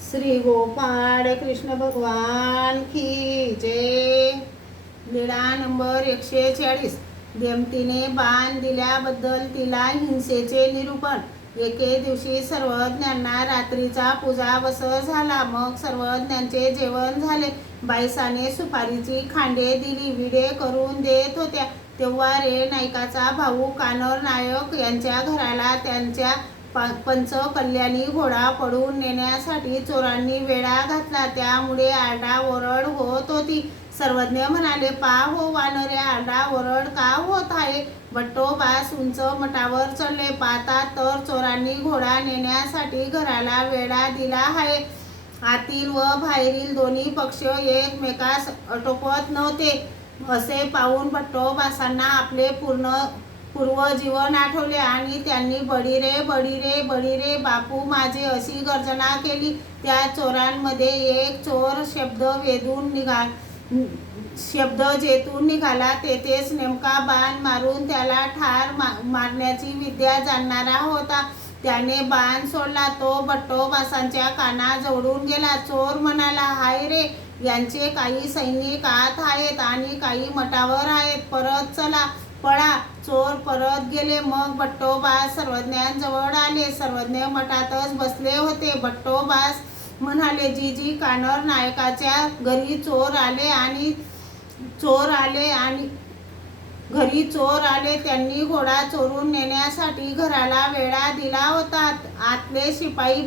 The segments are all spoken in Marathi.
श्री गोपाळ कृष्ण भगवान की जय। लीळा नंबर 140। देमतीने बाण दिल्याबद्दल तिला हिंसेचे निरूपण। एके दिवशी सर्वज्ञांना रात्रीचा पूजावसर झाला। मग सर्वज्ञांचे जेवण झाले। बाईसाने सुपारीची खांडे दिली, विडे करून देत होत्या, तेव्हा रे नायकाचा भाऊ कानर नायक यांच्या घराला त्यांच्या पंचकल्याणी घोडा पडून नेण्यासाठी चोरांनी वेढा घातला। त्यामुळे आरडाओरड होत होती। सर्वज्ञ म्हणाले, पा हो वानरे, आरडाओरड का होत आहे? भट्टोबास उंच मठावर चढले, पाहतात तर चोरांनी घोडा नेण्यासाठी घराला वेढा दिला आहे। आतील व बाहेरील दोन्ही पक्ष एकमेकास अटोपत नव्हते। असे पाहून भट्टोबासांना आपले पूर्व जीवन आठवले आणि त्यांनी बडी रे बडी रे बडी रे बापू माझे अशी गर्जना केली। त्या चोरांमध्ये एक चोर शब्द जेथून निघाला तेथेच नेमका बाण मारून त्याला ठार मारण्याची विद्या जाणणारा होता। त्याने बाण सोडला, तो भट्टोबासांच्या कानाजवळून गेला। चोर म्हणाला, हाय रे, यांचे काही सैनिक आत आहेत आणि काही मठावर आहेत, परत चला, पळा। चोर परत गेले। मग भट्टोबास सर्वज्ञांजवळ आले। सर्वज्ञ मठातच बसले होते। भट्टोबास म्हणाले, जी कानर नायकाच्या घरी चोर आले त्यांनी घोडा चोरून नेण्यासाठी घराला वेढा दिला होता। आतले शिपाई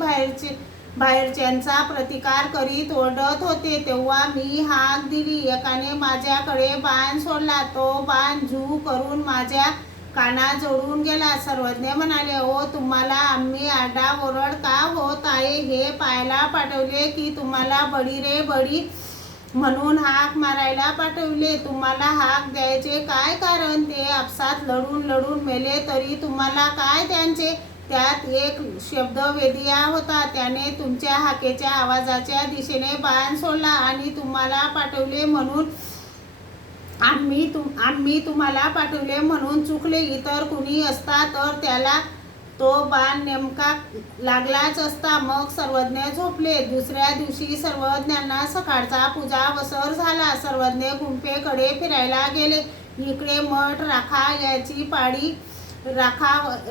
बाहेरच्यांचा प्रतिकार करीत ओरडत होते, तेव्हा मी हाक दिली। एकाने माझ्याकडे बाण सोडला, तो बाण झू करून माझ्या कानाजवळून गेला। सर्वज्ञ म्हणाले, ओ तुम्हाला आम्ही आरडाओरड का होत आहे हे पाहायला पाठवले की तुम्हाला बडी रे बडी म्हणून हाक मारायला पाठवले? तुम्हाला हाक द्यायचे काय कारण? ते आपसात लढून मेले तरी तुम्हाला काय त्यांचे? त्यात एक शब्द वेदिया होता, त्याने तुमच्या हाकेच्या आवाजाच्या दिशेने बाण सोडला आणि तुम्हाला पाठवले म्हणून आम्ही तुम्हाला पाठवले म्हणून चुकले। इतर कुणी असता तर त्याला तो बाण नेमका लागलाच असता। मग सर्वज्ञ झोपले। दुसऱ्या दिवशी सर्वज्ञांना सकाळचा पूजावसर झाला। सर्वज्ञ गुंफेकडे फिरायला गेले। इकडे मठ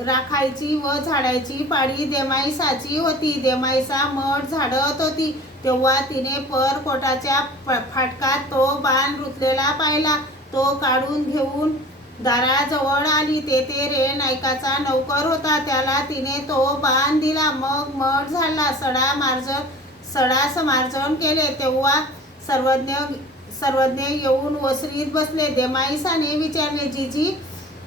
राखायची व झाडायची पाळी देमाईसाची होती। देमाईसा मठ झाडत होती, तेव्हा तिने परकोटाच्या फाटकात तो बाण रुतलेला पाहिला। तो काढून घेऊन दाराजवळ आली। तेथे रे नायकाचा नौकर होता, त्याला तिने तो बाण दिला। मग मठ झाडला, सडा समार्जन केले। तेव्हा सर्वज्ञ येऊन वसरीत बसले। देमाईसाने विचारले, जीजी,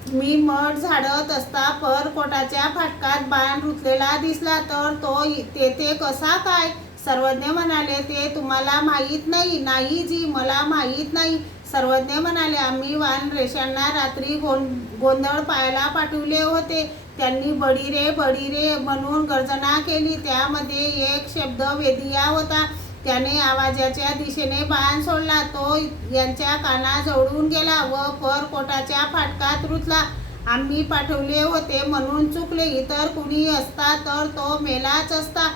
मी मठ झाडत असता परकोटाच्या फाटकात बाण रुतलेला दिसला, तर तो तेथे कसा काय? सर्वज्ञ म्हणाले, ते तुम्हाला माहीत नाही? नाही जी, मला माहीत नाही। सर्वज्ञ म्हणाले, आम्ही वानरेशांना रात्री गोंधळ पाहायला पाठवले होते। त्यांनी बडी रे म्हणून गर्जना केली। त्यामध्ये एक शब्द वेदिया होता, त्याने आवाजाच्या दिशेने बाण सोडला। तो यांच्या कानाजवळून गेला व परकोटाच्या फाटकात रुतला। आम्ही पाठवले होते म्हणून चुकले। इतर कुणी असता तर तो मेलाच असता।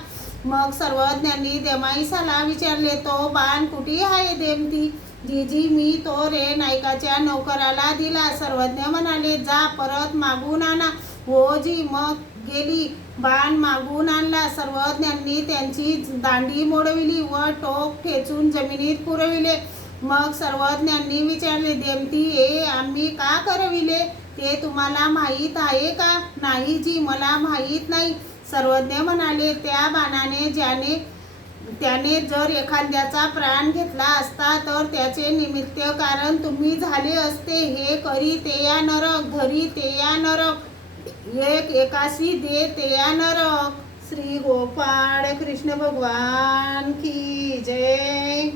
मग सर्वज्ञांनी देमाईसाला विचारले, तो बाण कुठे आहे देमती? जीजी, मी तो रे नायकाच्या नौकराला दिला। सर्वज्ञ म्हणाले, जा परत मागून आणा। हो जी। मग गेली, बाण मागून आणला। सर्वज्ञांनी त्यांची दांडी मोडविली व टोक ठेचून जमिनीत पुरविले। मग सर्वज्ञांनी विचारले, देमती, हे आम्ही का करविले ते तुम्हाला माहीत आहे का? नाही जी, मला माहीत नाही। सर्वज्ञ म्हणाले, त्या बाणाने त्याने जर एखाद्याचा प्राण घेतला असता तर त्याचे निमित्त कारण तुम्ही झाले असते। हे करी ते या नरक, धरी ते या नरक, एकाशी दे ते या नरक। श्री गोपाळ कृष्ण भगवान की जय।